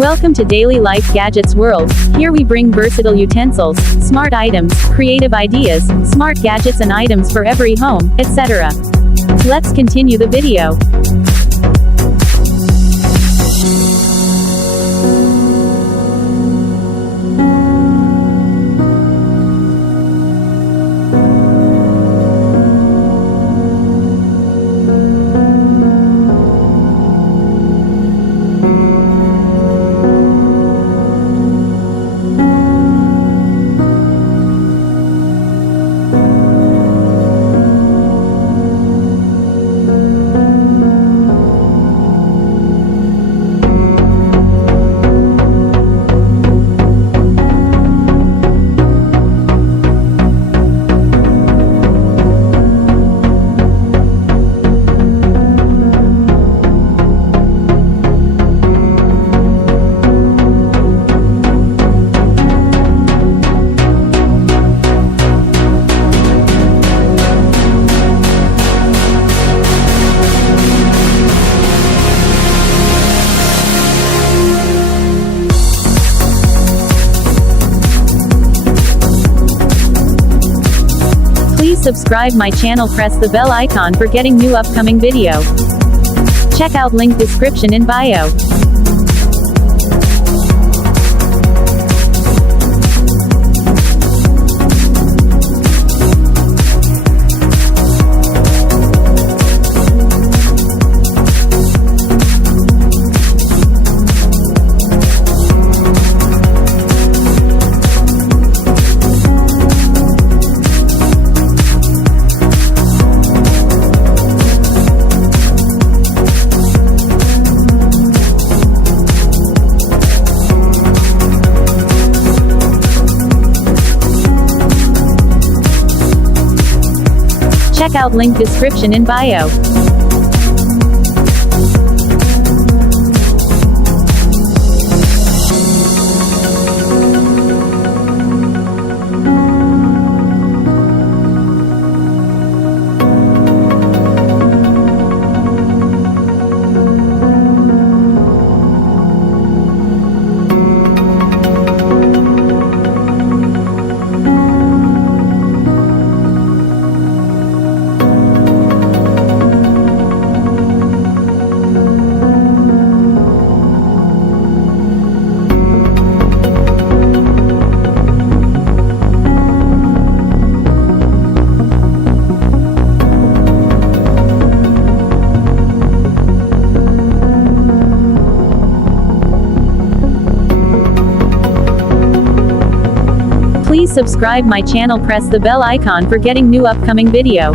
Welcome to Daily Life Gadgets World. Here we bring versatile utensils, smart items, creative ideas, smart gadgets and items for every home, etc. Let's continue the video. Please subscribe my channel, press the bell icon for getting new upcoming video. Check out link description in bio. Check out link description in bio. Please subscribe my channel, press the bell icon for getting new upcoming video.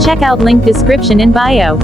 Check out link description in bio.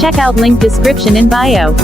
Check out link description in bio.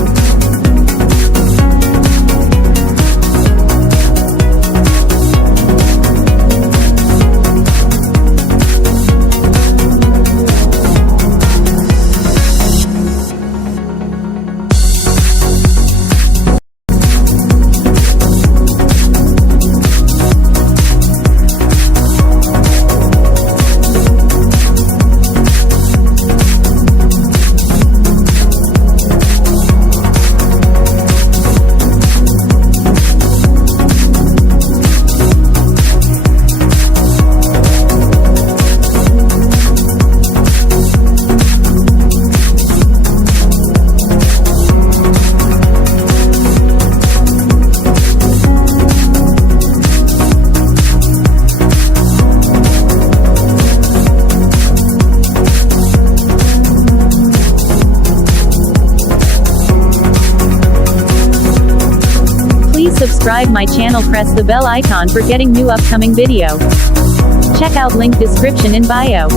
subscribe my channel, press the bell icon for getting new upcoming video. Check out link description in bio.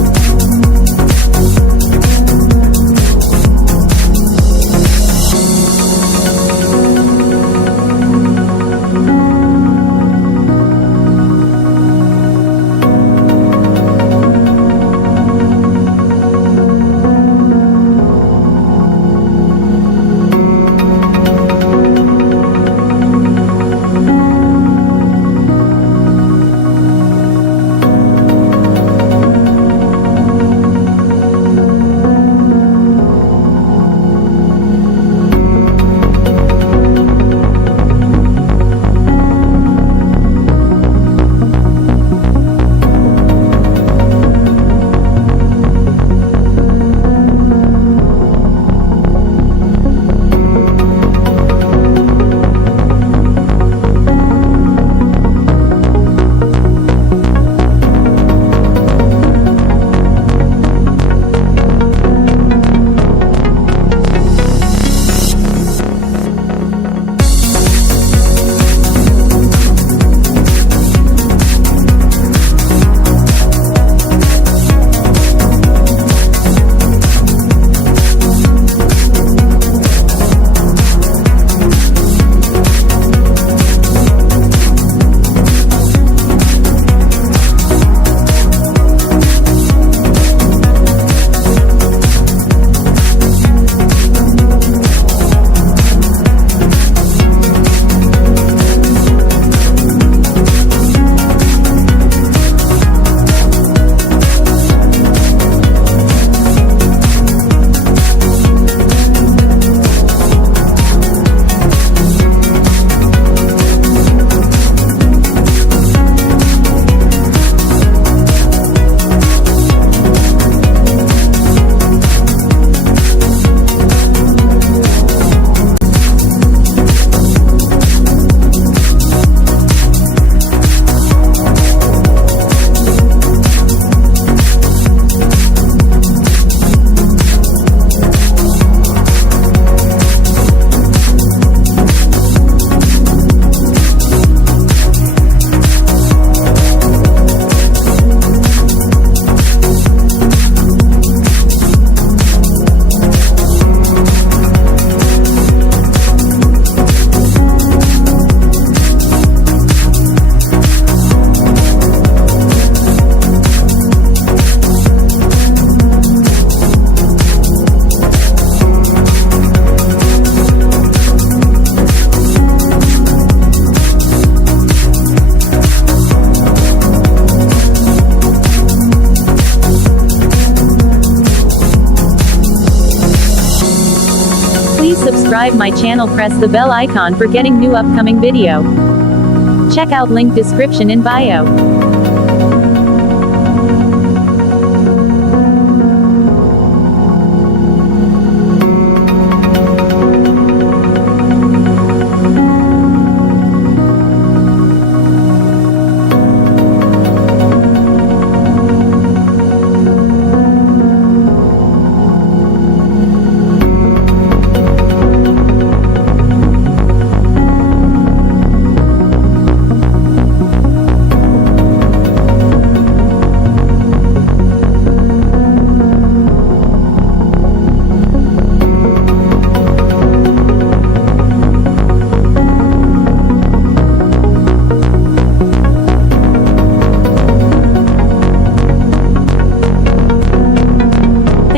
Subscribe my channel, press the bell icon for getting new upcoming video. Check out link description in bio.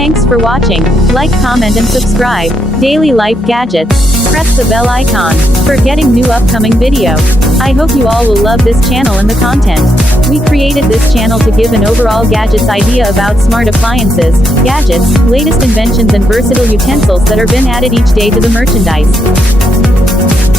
Thanks for watching. Like, comment and subscribe. Daily life gadgets. Press the bell icon for getting new upcoming video. I hope you all will love this channel and the content. We created this channel to give an overall gadgets idea about smart appliances, gadgets, latest inventions and versatile utensils that are been added each day to the merchandise.